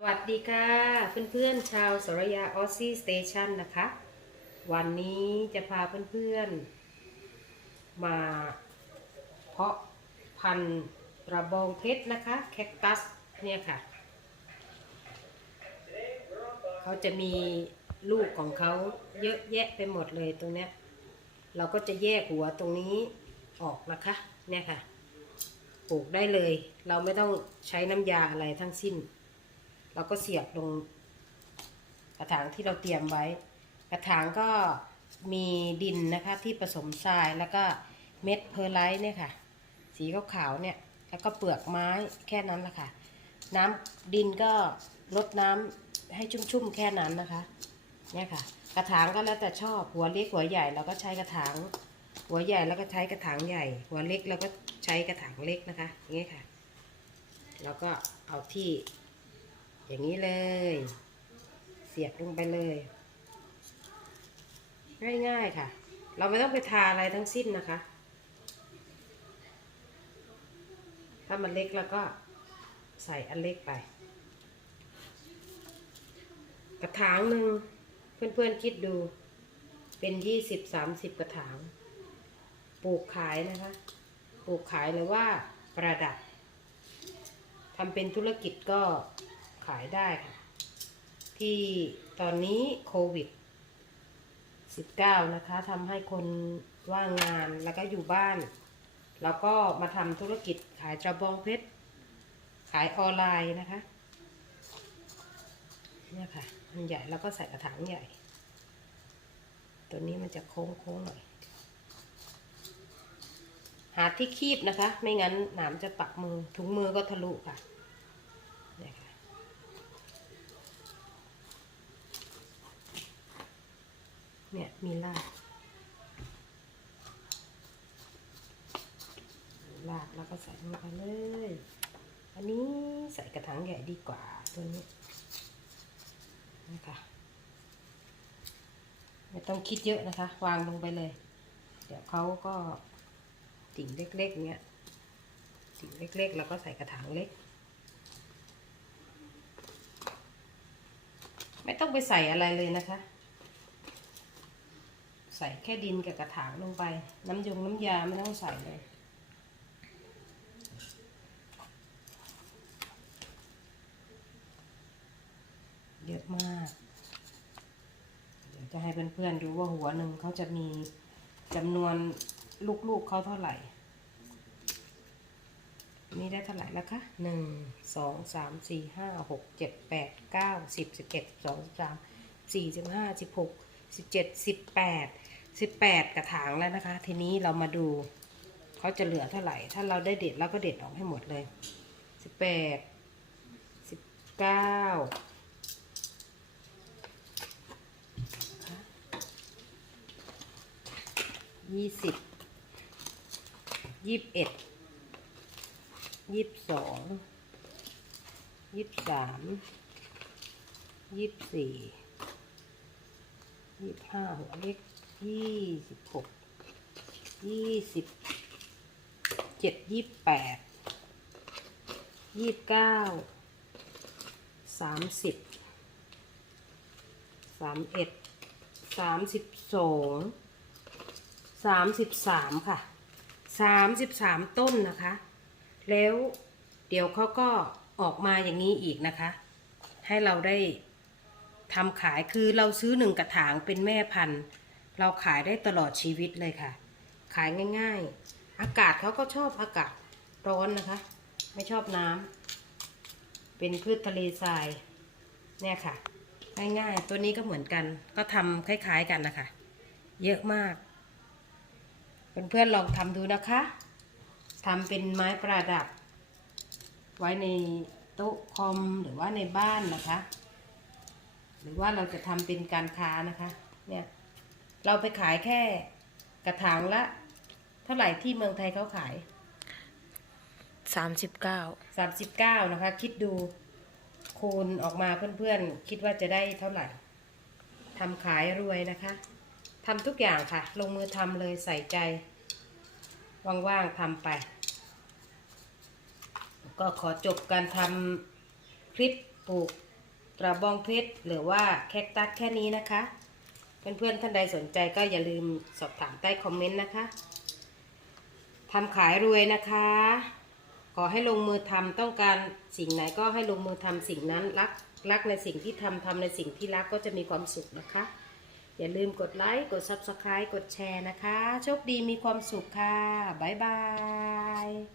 สวัสดีค่ะ เพื่อนๆชาวสรยาออซซี่สเตชันนะคะ วันนี้จะพาเพื่อนๆ มาเพาะพันธุ์กระบองเพชรนะคะ แคคตัสเนี่ยค่ะ เขาจะมีลูกของเขาเยอะแยะไปหมดเลยตรงเนี้ย เราก็จะแยกหัวตรงนี้ออกนะคะเนี่ยค่ะปลูกได้เลย เราไม่ต้องใช้น้ำยาอะไรทั้งสิ้น เราก็เสียบลงกระถางที่เราเตรียมไว้ กระถางก็มีดินนะคะที่ผสมทรายแล้วก็เม็ดเพอร์ไลท์เนี่ยค่ะ สีขาวๆเนี่ยแล้วก็เปลือกไม้แค่นั้นละค่ะ น้ำดินก็ลดน้ำให้ชุ่มๆแค่นั้นนะคะเนี่ยค่ะ กระถางก็แล้วแต่ชอบหัวเล็กหัวใหญ่เราก็ใช้กระถางหัวใหญ่แล้วก็ใช้กระถางใหญ่ หัวเล็กเราก็ใช้กระถางเล็กนะคะอย่างเงี้ยค่ะ แล้วก็เอาที่ อย่างนี้เลย เสียบลงไปเลย ง่ายๆค่ะ เราไม่ต้องไปทาอะไรทั้งสิ้นนะคะ ถ้ามันเล็กแล้วก็ใส่อันเล็กไป กระถางหนึ่งเพื่อนๆคิดดู เป็นยี่สิบสามสิบกระถาง ปลูกขายนะคะ ปลูกขายหรือว่าประดับทำเป็นธุรกิจก็ ขายได้ค่ะ ที่ตอนนี้โควิด 19 นะคะทำให้คนว่างงานแล้วก็อยู่บ้าน แล้วก็มาทำธุรกิจขายกระบองเพชร ขายออนไลน์นะคะเนี่ยค่ะมันใหญ่แล้วก็ใส่กระถางใหญ่ ตัวนี้มันจะโค้งๆหน่อย หาที่คีบนะคะ ไม่งั้นหนามจะปักมือถุงมือก็ทะลุค่ะ เนี่ยค่ะ เนี่ยมีรากรากแล้วก็ใส่ลงไปเลย อันนี้ใส่กระถางใหญ่ดีกว่าตัวนี้นะคะไม่ต้องคิดเยอะนะคะ วางลงไปเลย เดี๋ยวเขาก็ติ่งเล็กๆเนี้ยติ่งเล็กๆ แล้วก็ใส่กระถางเล็ก ไม่ต้องไปใส่อะไรเลยนะคะ ใส่แค่ดินกับกระถางลงไป น้ำยงน้ำยาไม่ต้องใส่เลยเยอะมาก เดี๋ยวจะให้เพื่อนๆดูว่าหัวหนึ่งเขาจะมีจำนวนลูกๆเขาเท่าไหร่ นี่ได้เท่าไหร่แล้วคะหนึ่งสองสามสี่ห้าหกเจ็ดแปดเก้าสิบสิบเอ็ดสองสามสี่สิบห้าสิบหกสิบเจ็ดสิบแปด สิบแปดกระถางแล้วนะคะ ทีนี้เรามาดูเขาจะเหลือเท่าไหร่ ถ้าเราได้เด็ดเราก็เด็ดออกให้หมดเลยสิบแปดสิบเก้ายี่สิบยี่สิบเอ็ดยี่สิบสองยี่สิบสามยี่สิบสี่ยี่สิบห้าหัวเล็ก ยี่สิบหกยี่สิบเจ็ดยี่สิบแปดยี่สิบเก้าสามสิบสามเอ็ดสามสิบสองสามสิบสามค่ะสามสิบสามต้นนะคะ แล้วเดี๋ยวเขาก็ออกมาอย่างนี้อีกนะคะ ให้เราได้ทำขายคือเราซื้อหนึ่งกระถางเป็นแม่พันธุ์ เราขายได้ตลอดชีวิตเลยค่ะ ขายง่ายๆ อากาศเขาก็ชอบอากาศร้อนนะคะ ไม่ชอบน้ำเป็นพืชทะเลทรายเนี่ยค่ะ ง่ายๆ ตัวนี้ก็เหมือนกัน ก็ทำคล้ายๆกันนะคะ เยอะมากเพื่อนๆลองทำดูนะคะทำเป็นไม้ประดับ ไว้ในโต๊ะคอมหรือว่าในบ้านนะคะ หรือว่าเราจะทำเป็นการค้านะคะ เนี่ย เราไปขายแค่กระถางละ เท่าไหร่ที่เมืองไทยเขาขาย สามสิบเก้า39นะคะ คิดดูคูณออกมาเพื่อนๆ คิดว่าจะได้เท่าไหร่ทำขายรวยนะคะทำทุกอย่างค่ะ ลงมือทำเลยใส่ใจ ว่างๆทำไป ก็ขอจบการทำคลิปปลูกกระบองเพชรหรือว่าแคคตัสแค่นี้นะคะ เพื่อนๆท่านใดสนใจก็อย่าลืมสอบถามใต้คอมเมนต์นะคะทำขายรวยนะคะ ขอให้ลงมือทำต้องการสิ่งไหนก็ให้ลงมือทำสิ่งนั้นรักรักในสิ่งที่ทำทำในสิ่งที่รักก็จะมีความสุขนะคะ อย่าลืมกดไลค์กด Subscribe กดแชร์นะคะ โชคดีมีความสุขค่ะ บ๊ายบาย